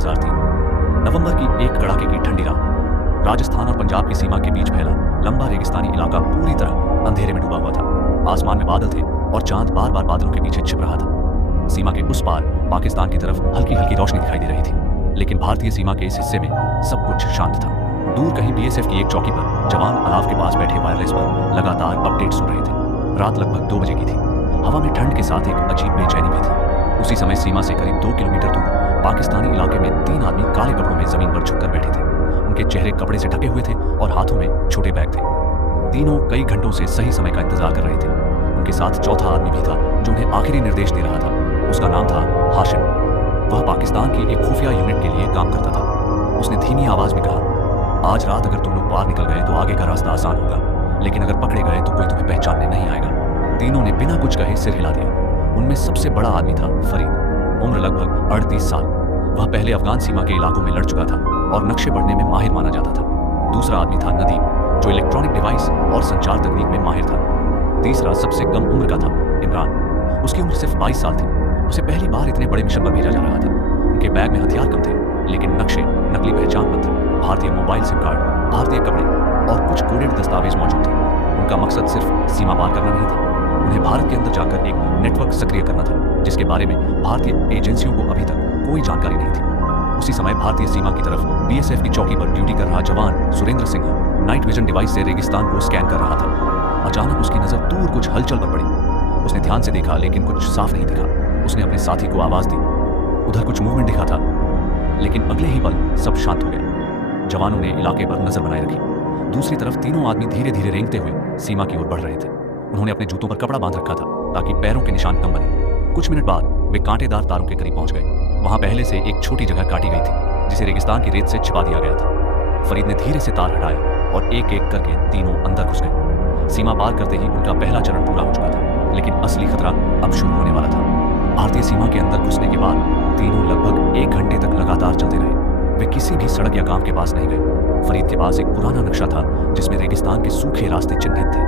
2003 नवंबर की एक कड़ाके की ठंडी रात। राजस्थान और पंजाब की सीमा के बीच फैला लंबा रेगिस्तानी इलाका पूरी तरह अंधेरे में डूबा हुआ था। आसमान में बादल थे और चांद बार बार बादलों के पीछे छिप रहा था। सीमा के उस पार पाकिस्तान की तरफ हल्की हल्की रोशनी दिखाई दे रही थी, लेकिन भारतीय सीमा के इस हिस्से में सब कुछ शांत था। दूर कहीं बीएसएफ की एक चौकी पर जवान अलाव के पास बैठे वायरलेस पर लगातार अपडेट सुन रहे थे। रात लगभग 2 बजे की थी। हवा में ठंड के साथ एक अजीब बेचैनी भी थी। उसी समय सीमा से करीब 2 किलोमीटर दूर पाकिस्तानी इलाके में 3 आदमी काले कपड़ों में जमीन पर झुककर बैठे थे। उनके चेहरे कपड़े से ढके हुए थे और हाथों में छोटे बैग थे। तीनों कई घंटों से सही समय का इंतजार कर रहे थे। उनके साथ चौथा आदमी भी था जो उन्हें आखिरी निर्देश दे रहा था। उसका नाम था हाशिम। वह पाकिस्तान की एक खुफिया यूनिट के लिए काम करता था। उसने धीमी आवाज में कहा, आज रात अगर तुम लोग पार निकल गए तो आगे का रास्ता आसान होगा, लेकिन अगर पकड़े गए तो कोई तुम्हें पहचानने नहीं आएगा। तीनों ने बिना कुछ कहे सिर हिला दिया। उनमें सबसे बड़ा आदमी था फरीद, उम्र लगभग 38 साल। वह पहले अफगान सीमा के इलाकों में लड़ चुका था और नक्शे बढ़ने में माहिर माना जाता था। दूसरा आदमी था नदीम, जो इलेक्ट्रॉनिक डिवाइस और संचार तकनीक में माहिर था। तीसरा सबसे कम उम्र का था इमरान। उसकी उम्र सिर्फ 22 साल थी। उसे पहली बार इतने बड़े मिशन पर भेजा जा रहा था। उनके बैग में हथियार कम थे, लेकिन नक्शे, नकली पहचान पत्र, भारतीय मोबाइल सिम कार्ड, भारतीय कपड़े और कुछ कोडेड दस्तावेज मौजूद थे। उनका मकसद सिर्फ सीमा पार करना नहीं था, उन्हें भारत के अंदर जाकर एक नेटवर्क सक्रिय करना था, जिसके बारे में भारतीय एजेंसियों को अभी तक कोई जानकारी नहीं थी। उसी समय भारतीय सीमा की तरफ बीएसएफ की चौकी पर ड्यूटी कर रहा जवान Surendra Singh night vision device से रेगिस्तान को स्कैन कर रहा था। अचानक उसकी नजर दूर कुछ हलचल पर पड़ी। उसने ध्यान से देखा, लेकिन कुछ साफ नहीं दिखा। उसने अपने साथी को आवाज दी। उधर कुछ मूवमेंट दिखा था, लेकिन अगले ही पल सब शांत हो गया। जवानों ने इलाके पर नजर बनाए रखी। दूसरी तरफ तीनों आदमी धीरे धीरे रेंगते हुए सीमा की ओर बढ़ रहे थे। उन्होंने अपने जूतों पर कपड़ा बांध रखा था ताकि पैरों के निशान कम बने। कुछ मिनट बाद वे कांटेदार तारों के करीब पहुंच गए। वहां पहले से एक छोटी जगह काटी गई थी, जिसे रेगिस्तान की रेत से छिपा दिया गया था। फरीद ने धीरे से तार हटाया और एक एक करके तीनों अंदर घुस गए। सीमा पार करते ही उनका पहला चरण पूरा हो चुका था, लेकिन असली खतरा अब शुरू होने वाला था। भारतीय सीमा के अंदर घुसने के बाद तीनों लगभग 1 घंटे तक लगातार चलते रहे। वे किसी भी सड़क या गांव के पास नहीं गए। फरीद के पास एक पुराना नक्शा था जिसमें रेगिस्तान के सूखे रास्ते चिन्हित थे।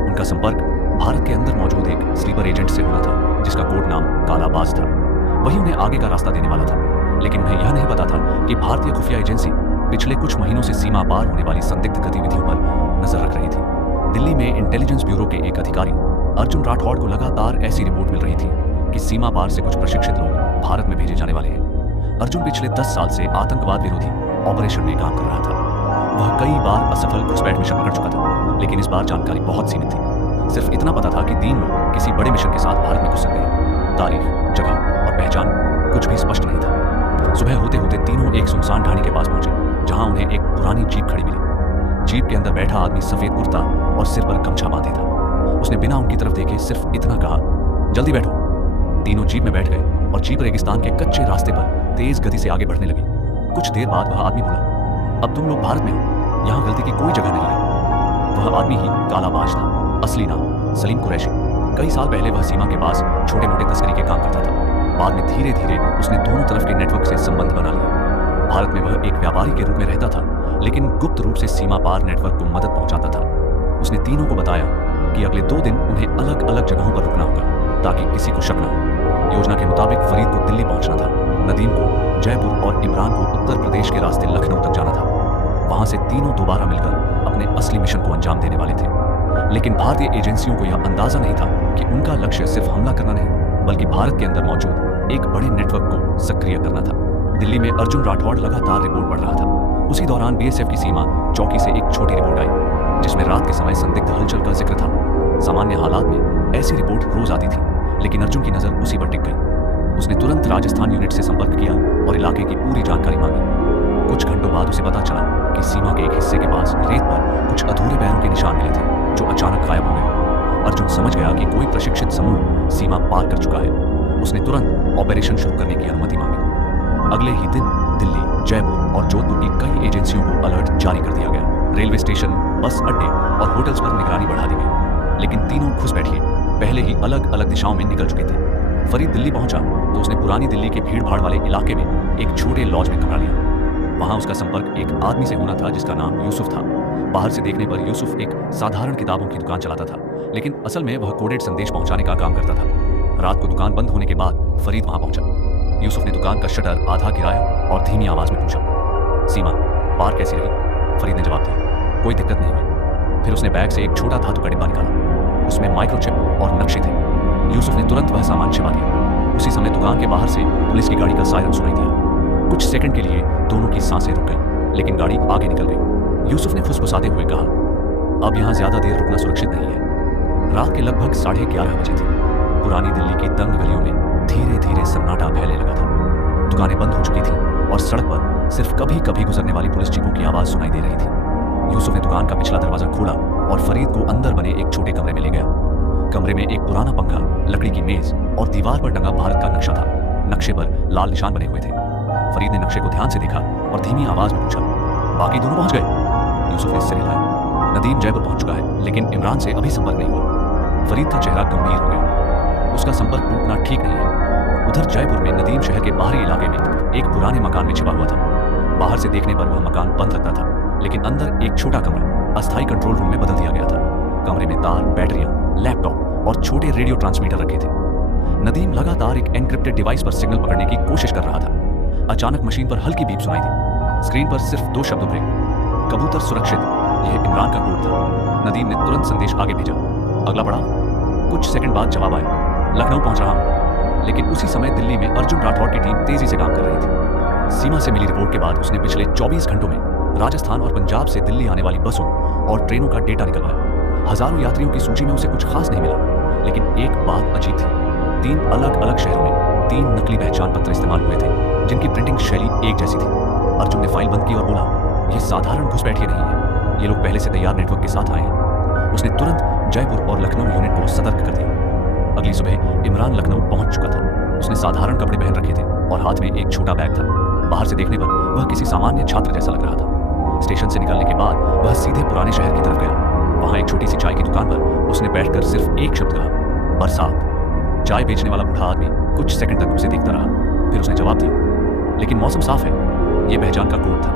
उनका संपर्क भारत के अंदर मौजूद एक स्लीपर एजेंट से होना था, जिसका कोड नाम कालाबाज था। वही उन्हें आगे का रास्ता देने वाला था, लेकिन उन्हें यह नहीं पता था कि भारतीय खुफिया एजेंसी पिछले कुछ महीनों से सीमा पार होने वाली संदिग्ध गतिविधियों पर नजर रख रही थी। दिल्ली में इंटेलिजेंस ब्यूरो के एक अधिकारी अर्जुन राठौड़ को लगातार ऐसी रिपोर्ट मिल रही थी कि सीमा पार से कुछ प्रशिक्षित लोग भारत में भेजे जाने वाले हैं। अर्जुन पिछले 10 साल से आतंकवाद विरोधी ऑपरेशन में काम कर रहा था। वह कई बार असफल घुसपैठ मिशन पकड़ चुका था, लेकिन इस बार जानकारी बहुत सीमित थी। सिर्फ इतना पता था कि 3 लोग किसी बड़े मिशन के साथ भारत में घुस सकते हैं। तारीख, जगह और पहचान कुछ भी स्पष्ट नहीं था। सुबह होते होते तीनों एक सुनसान ढाणी के पास पहुंचे, जहां उन्हें एक पुरानी जीप खड़ी मिली। जीप के अंदर बैठा आदमी सफेद कुर्ता और सिर पर गमछा बांधे था। उसने बिना उनकी तरफ देखे सिर्फ इतना कहा, जल्दी बैठो। तीनों जीप में बैठ गए और जीप रेगिस्तान के कच्चे रास्ते पर तेज गति से आगे बढ़ने लगी। कुछ देर बाद वह आदमी बोला, अब तुम लोग भारत में हो, यहाँ गलती की कोई जगह नहीं है। वह आदमी ही कालाबाज था। असली नाम सलीम कुरैशी। कई साल पहले वह सीमा के पास छोटे मोटे तस्करी के काम करता था। बाद में धीरे धीरे उसने दोनों तरफ के नेटवर्क से संबंध बना लिया। भारत में वह एक व्यापारी के रूप में रहता था, लेकिन गुप्त रूप से सीमा पार नेटवर्क को मदद पहुंचाता था। उसने तीनों को बताया कि अगले 2 दिन उन्हें अलग अलग जगहों पर रुकना होगा ताकि किसी को शक न हो। योजना के मुताबिक फरीद को दिल्ली पहुंचना था, नदीम को जयपुर और इमरान को उत्तर प्रदेश के रास्ते लखनऊ तक जाना था। वहां से तीनों दोबारा मिलकर अपने असली मिशन को अंजाम देने वाले थे। लेकिन भारतीय एजेंसियों को यह अंदाजा नहीं था कि उनका लक्ष्य सिर्फ हमला करना नहीं, बल्कि भारत के अंदर मौजूद एक बड़े नेटवर्क को सक्रिय करना था। दिल्ली में अर्जुन राठौड़ लगातार रिपोर्ट पढ़ रहा था। उसी दौरान बीएसएफ की सीमा चौकी से एक छोटी रिपोर्ट आई, जिसमें रात के समय संदिग्ध हलचल का जिक्र था। सामान्य हालात में ऐसी रिपोर्ट रोज आती थी, लेकिन अर्जुन की नजर उसी पर टिक गई। उसने तुरंत राजस्थान यूनिट से संपर्क किया और इलाके की पूरी जानकारी मांगी। कुछ घंटों बाद उसे पता चला कि सीमा के एक हिस्से के पास रेत पर कुछ अधूरे पैरों के निशान मिले थे, जो अचानक गायब हो गए। अर्जुन समझ गया कि कोई प्रशिक्षित समूह सीमा पार कर चुका है। उसने तुरंत ऑपरेशन शुरू करने की अनुमति मांगी। अगले ही दिन दिल्ली, जयपुर और जोधपुर की कई एजेंसियों को अलर्ट जारी कर दिया गया। रेलवे स्टेशन, बस अड्डे और होटल्स पर निगरानी बढ़ा दी गई, लेकिन तीनों घुस बैठिए पहले ही अलग अलग दिशाओं में निकल चुके थे। फरीद दिल्ली पहुंचा तो उसने पुरानी दिल्ली के भीड़ भाड़ वाले इलाके में एक छोटे लॉज में कमरा लिया। वहां उसका संपर्क एक आदमी से होना था जिसका नाम यूसुफ था। बाहर से देखने पर यूसुफ एक साधारण किताबों की दुकान चलाता था, लेकिन असल में वह कोडेड संदेश पहुंचाने का काम करता था। रात को दुकान बंद होने के बाद फरीद वहां पहुंचा। यूसुफ ने दुकान का शटर आधा गिराया और धीमी आवाज में पूछा, सीमा, पार कैसी रही? फरीद ने जवाब दिया, कोई दिक्कत नहीं हुई। फिर उसने बैग से एक छोटा धातु का डिब्बा निकाला। उसमें माइक्रोचिप और नक्शे थे। यूसुफ ने तुरंत वह सामान छिपा दिया। उसी समय दुकान के बाहर से पुलिस की गाड़ी का सायरन सुनाई दिया। कुछ सेकंड के लिए दोनों की सांसें रुक गई, लेकिन गाड़ी आगे निकल गई। यूसुफ ने फुसफुसाते हुए कहा, अब यहाँ ज्यादा देर रुकना सुरक्षित नहीं है। रात के लगभग 11:30 बजे थे। पुरानी दिल्ली की तंग गलियों में धीरे धीरे सन्नाटा फैलने लगा था। दुकानें बंद हो चुकी थीं और सड़क पर सिर्फ कभी कभी गुजरने वाली पुलिस जीपों की आवाज सुनाई दे रही थी। यूसुफ ने दुकान का पिछला दरवाजा खोला और फरीद को अंदर बने एक छोटे कमरे में ले गया। कमरे में एक पुराना पंखा, लकड़ी की मेज और दीवार पर टंगा भारत का नक्शा था। नक्शे पर लाल निशान बने हुए थे। फरीद ने नक्शे को ध्यान से देखा और धीमी आवाज में पूछा, बाकी दोनों पहुंच गए? यूसुफ ने सिर हिलाया। नदीम जयपुर पहुंच चुका है, लेकिन इमरान से अभी संपर्क नहीं हुआ। फरीद का चेहरा गंभीर हो गया। उसका संपर्क टूटना ठीक नहीं है। उधर जयपुर में नदीम शहर के बाहरी इलाके में एक पुराने मकान में छिपा हुआ था। बाहर से देखने पर वह मकान बंद लगता था, लेकिन अंदर एक छोटा कमरा अस्थायी कंट्रोल रूम में बदल दिया गया था। कमरे में तार, बैटरियां, लैपटॉप और छोटे रेडियो ट्रांसमीटर रखे थे। नदीम लगातार एक एनक्रिप्टेड डिवाइस पर सिग्नल पकड़ने की कोशिश कर रहा था। अचानक मशीन पर हल्की बीप सुनाई दी। स्क्रीन पर सिर्फ 2 शब्द उभरे, कबूतर सुरक्षित। यह इमरान का कोड था। नदीम ने तुरंत संदेश आगे भेजा। अगला पड़ाव। कुछ सेकंड बाद जवाब आया, लखनऊ पहुंच रहा हूं। लेकिन उसी समय दिल्ली में अर्जुन राठौड़ की टीम तेजी से काम कर रही थी। सीमा से मिली रिपोर्ट के बाद उसने पिछले 24 घंटों में राजस्थान और पंजाब से दिल्ली आने वाली बसों और ट्रेनों का डेटा निकलवाया। हजारों यात्रियों की सूची में उसे कुछ खास नहीं मिला, लेकिन एक बात अजीब थी। 3 अलग अलग शहरों में 3 नकली पहचान पत्र इस्तेमाल हुए थे, जिनकी प्रिंटिंग शैली एक जैसी थी। अर्जुन ने फाइल बंद की और बोला, यह साधारण घुसपैठिए नहीं है। ये लोग पहले से तैयार नेटवर्क के साथ आए हैं। उसने तुरंत जयपुर और लखनऊ यूनिट को सतर्क कर दिया। अगली सुबह इमरान लखनऊ पहुंच चुका था। उसने साधारण कपड़े पहन रखे थे और हाथ में एक छोटा बैग था। बाहर से देखने पर वह किसी सामान्य छात्र जैसा लग रहा था। स्टेशन से निकलने के बाद वह सीधे पुराने शहर की तरफ गया। वहां एक छोटी सी चाय की दुकान पर उसने बैठकर सिर्फ एक शब्द कहा, बरसात। चाय बेचने वाला बूढ़ा आदमी कुछ सेकंड तक उसे देखता रहा, फिर उसने जवाब दिया, लेकिन मौसम साफ है। यह पहचान का कोड था।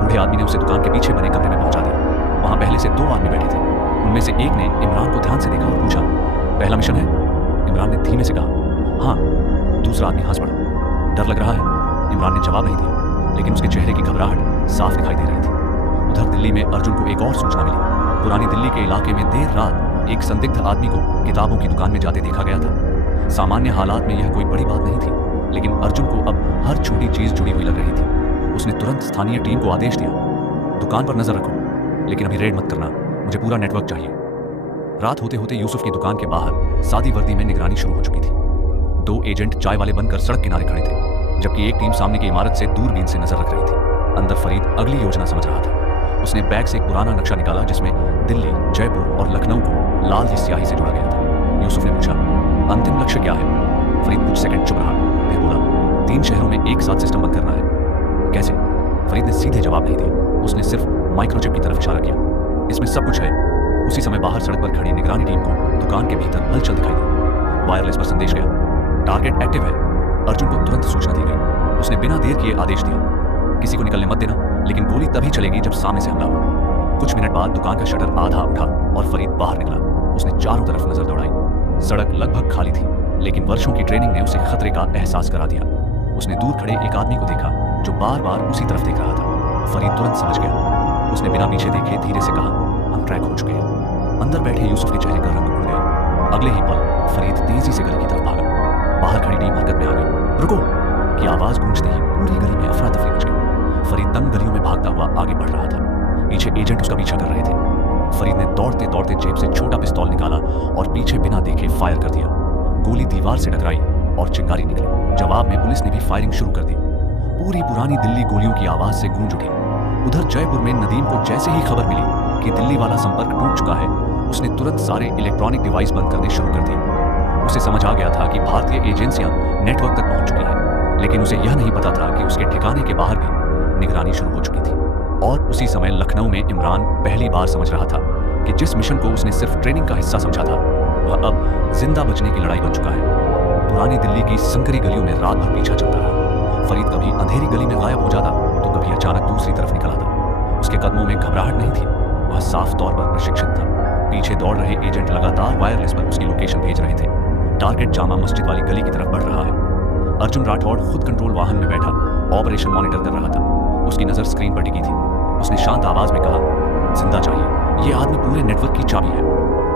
बूढ़े आदमी ने उसे दुकान के पीछे बने कमरे में पहुंचा दिया। वहां पहले से 2 आदमी बैठे थे। उनमें से एक ने इमरान को ध्यान से देखा और पूछा, पहला मिशन है? इमरान ने धीमे से कहा, हाँ। दूसरा आदमी हंस पड़ा। डर लग रहा है? इमरान ने जवाब नहीं दिया, लेकिन उसके चेहरे की घबराहट साफ दिखाई दे रही थी। उधर दिल्ली में अर्जुन को एक और सूचना मिली। पुरानी दिल्ली के इलाके में देर रात एक संदिग्ध आदमी को किताबों की दुकान में जाते देखा गया था। सामान्य हालात में यह कोई बड़ी बात नहीं थी, लेकिन अर्जुन को अब हर छोटी चीज जुड़ी हुई लग रही थी। उसने तुरंत स्थानीय टीम को आदेश दिया, दुकान पर नजर रखो, लेकिन अभी रेड मत करना, मुझे पूरा नेटवर्क चाहिए। रात होते होते यूसुफ की दुकान के बाहर सादी वर्दी में निगरानी शुरू हो चुकी थी। 2 एजेंट चाय वाले बनकर सड़क किनारे खड़े थे, जबकि एक टीम सामने की इमारत से दूरबीन से नजर रख रही थी। अंदर फरीद अगली योजना समझ रहा था। उसने बैग से एक पुराना नक्शा निकाला जिसमें दिल्ली, जयपुर और लखनऊ को लाल स्याही से जोड़ा गया था। यूसुफ ने पूछा, अंतिम लक्ष्य क्या है? फरीद कुछ सेकंड चुप रहा, फिर बोला, 3 शहरों में एक साथ सिस्टम बंद करना है। कैसे? फरीद ने सीधे जवाब नहीं दिया। उसने सिर्फ माइक्रोचिप की तरफ इशारा किया। इसमें सब कुछ है। उसी समय बाहर सड़क पर खड़ी निगरानी टीम को दुकान के भीतर हलचल दिखाई दी। वायरलेस पर संदेश गया, टारगेट एक्टिव है। अर्जुन को तुरंत सूचना दी गई। उसने बिना देर किए आदेश दिया, किसी को निकलने मत देना, लेकिन गोली तभी चलेगी जब सामने से हमला हो। कुछ मिनट बाद दुकान का शटर आधा उठा और फरीद बाहर निकला। उसने चारों तरफ नजर दौड़ाई। सड़क लगभग खाली थी, लेकिन वर्षों की ट्रेनिंग ने उसे खतरे का एहसास करा दिया। उसने दूर खड़े एक आदमी को देखा जो बार बार उसी तरफ देख रहा था। फरीद तुरंत समझ गया। उसने बिना पीछे देखे धीरे से कहा, हम ट्रैक हो चुके हैं। अंदर बैठे यूसुफ के चेहरे का रंग उड़ गया। अगले ही पल फरीद तेजी से गली की तरफ भागा। बाहर खड़ी टीम हरकत में आ गई। रुको की आवाज गूंजते ही पूरी गली में अफरा तफरी मच गई। फरीद तंग गलियों में भागता हुआ आगे बढ़ रहा था। पीछे एजेंट उसका पीछा कर रहे थे। फरीद ने दौड़ते दौड़ते जेब से छोटा पिस्तौल निकाला और पीछे बिना देखे फायर कर दिया। गोली दीवार से टकराई और चिंगारी निकली। जवाब में पुलिस ने भी फायरिंग शुरू कर दी। पूरी पुरानी दिल्ली गोलियों की आवाज से गूंज उठी। उधर जयपुर में नदीम को जैसे ही खबर मिली कि दिल्ली वाला संपर्क टूट चुका है, उसने तुरंत सारे इलेक्ट्रॉनिक डिवाइस बंद करने शुरू कर दिए। उसे समझ आ गया था कि भारतीय एजेंसियां नेटवर्क तक पहुंच चुकी हैं, लेकिन उसे यह नहीं पता था कि उसके ठिकाने के बाहर भी निगरानी शुरू हो चुकी थी। और उसी समय लखनऊ में इमरान पहली बार समझ रहा था कि जिस मिशन को उसने सिर्फ ट्रेनिंग का हिस्सा समझा था, वह अब जिंदा बचने की लड़ाई बन चुका है। पुरानी दिल्ली की संकरी गलियों में रात भर पीछा चलता रहा। फरीद कभी अंधेरी गली में गायब हो जाता तो कभी अचानक दूसरी तरफ निकल आता। उसके कदमों में घबराहट नहीं थी, वह साफ तौर पर प्रशिक्षित था। पीछे दौड़ रहे एजेंट लगातार वायरलेस पर उसकी लोकेशन भेज रहे थे। टारगेट जामा मस्जिद वाली गली की तरफ बढ़ रहा है। अर्जुन राठौड़ खुद कंट्रोल वाहन में बैठा ऑपरेशन मॉनिटर कर रहा था। उसकी नजर स्क्रीन पर टिकी थी। उसने शांत आवाज में कहा, जिंदा चाहिए, ये आदमी पूरे नेटवर्क की चाबी है।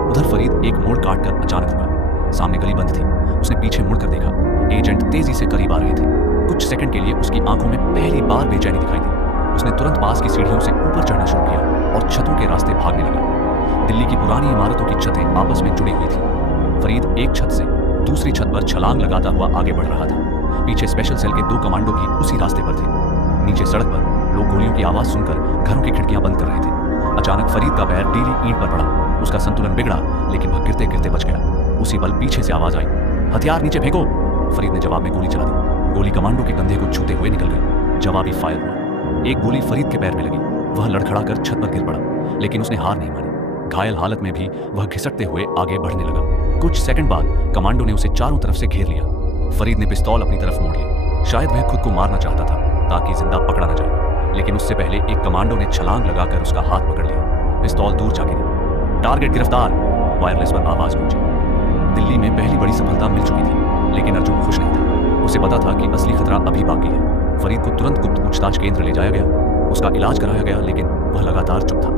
उधर फरीद एक मोड़ काटकर अचानक रुका। सामने गली बंद थी। उसने पीछे मुड़कर देखा। एजेंट तेजी से करीब आ रहे थे। कुछ सेकंड के लिए उसकी आंखों में पहली बार बेचैनी दिखाई दी। उसने तुरंत पास की सीढ़ियों से ऊपर चढ़ना शुरू किया और छतों के रास्ते भागने लगा। दिल्ली की पुरानी इमारतों की छतें आपस में जुड़ी हुई थी। फरीद एक छत से दूसरी छत पर छलांग लगाता हुआ आगे बढ़ रहा था। पीछे स्पेशल सेल के 2 कमांडो भी उसी रास्ते पर थे। नीचे सड़क पर लोग गोलियों की आवाज सुनकर घरों की खिड़कियां बंद कर रहे थे। अचानक फरीद का पैर ढीली ईंट पर पड़ा। उसका संतुलन बिगड़ा, लेकिन वह गिरते गिरते बच गया। उसी पल पीछे से आवाज आई, हथियार नीचे फेंको। फरीद ने जवाब में गोली चला दी। गोली कमांडो के कंधे को छूते हुए निकल गई। जवाबी फायर हुआ। एक गोली फरीद के पैर में लगी। वह लड़खड़ाकर छत पर गिर पड़ा, लेकिन उसने हार नहीं मानी। घायल हालत में भी वह घिसटते हुए आगे बढ़ने लगा। कुछ सेकंड बाद कमांडो ने उसे चारों तरफ से घेर लिया। फरीद ने पिस्तौल अपनी तरफ मोड़ लिया। शायद वह खुद को मारना चाहता था ताकि जिंदा पकड़ा न जाए, लेकिन उससे पहले एक कमांडो ने छलांग लगाकर उसका हाथ पकड़ लिया। पिस्तौल दूर जा गिरी। टारगेट गिरफ्तार, वायरलेस पर आवाज गूंजी। दिल्ली में पहली बड़ी सफलता मिल चुकी थी, लेकिन अर्जुन खुश नहीं था। उसे पता था कि असली खतरा अभी बाकी है। फरीद को तुरंत गुप्त पूछताछ केंद्र ले जाया गया। उसका इलाज कराया गया, लेकिन वह लगातार चुप था।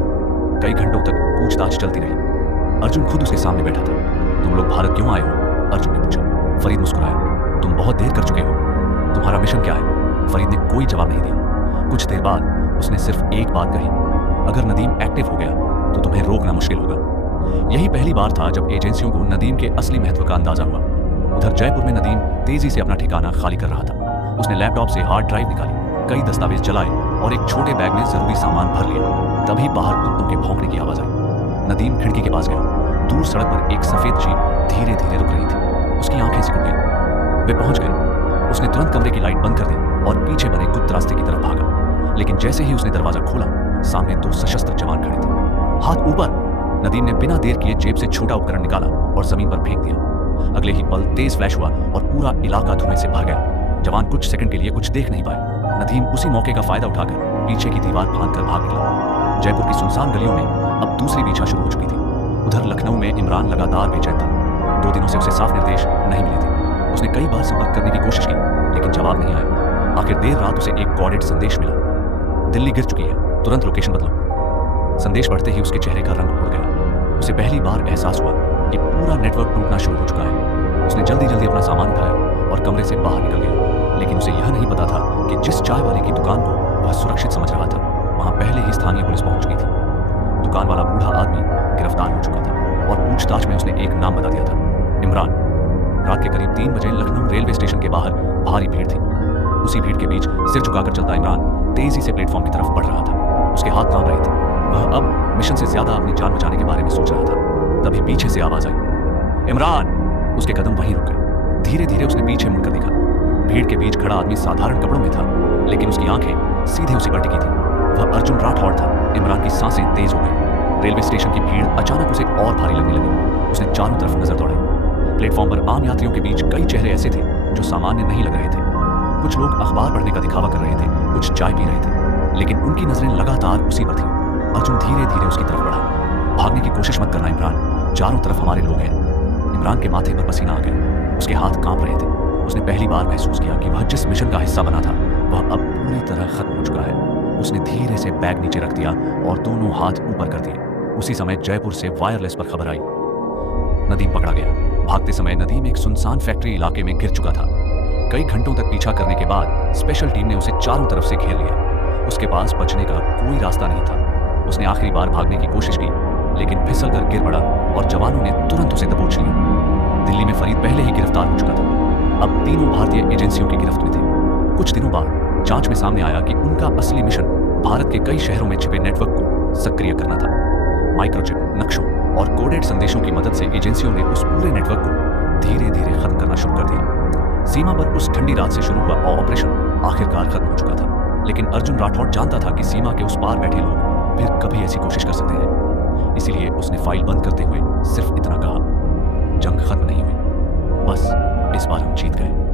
कई घंटों तक पूछताछ चलती रही। अर्जुन खुद उसके सामने बैठा था। तुम लोग भारत क्यों आए हो? अर्जुन ने पूछा। फरीद मुस्कुराया। तुम बहुत देर कर चुके हो। तुम्हारा मिशन क्या है? फरीद ने कोई जवाब नहीं दिया। कुछ देर बाद उसने सिर्फ एक बात कही, अगर नदीम एक्टिव हो गया तो तुम्हें रोकना मुश्किल होगा। यही पहली बार था जब एजेंसियों को नदीम के असली महत्व का अंदाजा हुआ। उधर जयपुर में नदीम तेजी से अपना ठिकाना खाली कर रहा था। उसने लैपटॉप से हार्ड ड्राइव निकाली, कई दस्तावेज जलाए और एक छोटे बैग में जरूरी सामान भर लिया। तभी बाहर कुत्तों के भौंकने की आवाज आई। नदीम खिड़की के पास गया। दूर सड़क पर एक सफेद जीप धीरे धीरे रुक रही थी। उसकी आंखें सिकुड़ गईं। वे पहुंच गए। उसने तुरंत कमरे की लाइट बंद कर दी और पीछे बने गुप्त रास्ते की तरफ भागा। लेकिन जैसे ही उसने दरवाजा खोला, सामने 2 सशस्त्र जवान खड़े थे। हाथ ऊपर। नदीम ने बिना देर किए जेब से छोटा उपकरण निकाला और जमीन पर फेंक दिया। अगले ही पल तेज फ्लैश हुआ और पूरा इलाका धुएं से भर गया। जवान कुछ सेकंड के लिए कुछ देख नहीं पाए। नदीम उसी मौके का फायदा उठाकर पीछे की दीवार फांदकर भाग निकला। जयपुर की सुनसान गलियों में अब दूसरी पीछा शुरू हो चुकी थी। उधर लखनऊ में इमरान लगातार बेचैन था। 2 दिनों से उसे साफ निर्देश नहीं मिले थे। उसने कई बार संपर्क करने की कोशिश की, लेकिन जवाब नहीं आया। आखिर देर रात उसे एक कोडेड संदेश मिला, दिल्ली गिर चुकी है, तुरंत लोकेशन बदलो। संदेश पढ़ते ही उसके चेहरे का रंग उड़ गया। उसे पहली बार एहसास हुआ कि पूरा नेटवर्क टूटना शुरू हो चुका है। उसने जल्दी जल्दी अपना सामान उठाया और कमरे से बाहर निकल गया। लेकिन उसे यह नहीं पता था कि जिस चाय वाले की दुकान को वह सुरक्षित समझ रहा था, वहां पहले ही स्थानीय पुलिस पहुंच चुकी थी। दुकान वाला बूढ़ा आदमी गिरफ्तार हो चुका था और पूछताछ में उसने एक नाम बता दिया था, इमरान। रात के करीब 3 बजे लखनऊ रेलवे स्टेशन के बाहर भारी भीड़ थी। उसी भीड़ के बीच सिर झुकाकर चलता इमरान तेजी से प्लेटफॉर्म की तरफ बढ़ रहा था। उसके हाथ कांप रहे थे। वह अब मिशन से ज्यादा अपनी जान बचाने के बारे में सोच रहा था। तभी पीछे से आवाज आई, इमरान। उसके कदम वहीं रुक गए। धीरे धीरे उसने पीछे मुड़कर देखा। भीड़ के बीच खड़ा आदमी साधारण कपड़ों में था, लेकिन उसकी आंखें सीधे उसी पर टिकी थी। वह अर्जुन राठौड़ था। इमरान की सांसें तेज हो गई। रेलवे स्टेशन की भीड़ अचानक उसे और भारी लगने लगी। उसने चारों तरफ नजर दौड़ाई। प्लेटफॉर्म पर आम यात्रियों के बीच कई चेहरे ऐसे थे जो सामान्य नहीं लग रहे थे। कुछ लोग अखबार पढ़ने का दिखावा कर रहे थे, कुछ चाय पी रहे थे, लेकिन उनकी नजरें लगातार उसी पर थीं। अर्जुन धीरे धीरे उसकी तरफ बढ़ा। भागने की कोशिश मत करना इमरान, चारों तरफ हमारे लोग हैं। इमरान के माथे पर पसीना आ गया। उसके हाथ कांप रहे थे। उसने पहली बार महसूस किया कि वह जिस मिशन का हिस्सा बना था वह अब पूरी तरह खत्म हो चुका है। उसने धीरे से बैग नीचे रख दिया और दोनों हाथ ऊपर कर दिए। उसी समय जयपुर से वायरलेस पर खबर आई, नदीम पकड़ा गया। भागते समय नदीम एक सुनसान फैक्ट्री इलाके में गिर चुका था। कई घंटों तक पीछा करने के बाद स्पेशल टीम ने उसे चारों तरफ से घेर लिया। उसके पास बचने का कोई रास्ता नहीं था। उसने आखिरी बार भागने की कोशिश की, लेकिन फिसल कर गिर पड़ा और जवानों ने तुरंत उसे दबोच लिया। दिल्ली में फरीद पहले ही गिरफ्तार हो चुका था। अब तीनों भारतीय एजेंसियों की गिरफ्त में थे। कुछ दिनों बाद जांच में सामने आया कि उनका असली मिशन भारत के कई शहरों में छिपे नेटवर्क को सक्रिय करना था। माइक्रोचिप, नक्शों और कोडेड संदेशों की मदद से एजेंसियों ने उस पूरे नेटवर्क को धीरे धीरे खत्म करना शुरू कर दिया। सीमा पर उस ठंडी रात से शुरू हुआ ऑपरेशन आखिरकार खत्म हो चुका था। लेकिन अर्जुन राठौड़ जानता था कि सीमा के उस पार बैठे लोग फिर कभी ऐसी कोशिश कर सकते हैं। इसीलिए उसने फाइल बंद करते हुए सिर्फ इतना कहा, जंग खत्म नहीं हुई, बस इस बार हम जीत गए।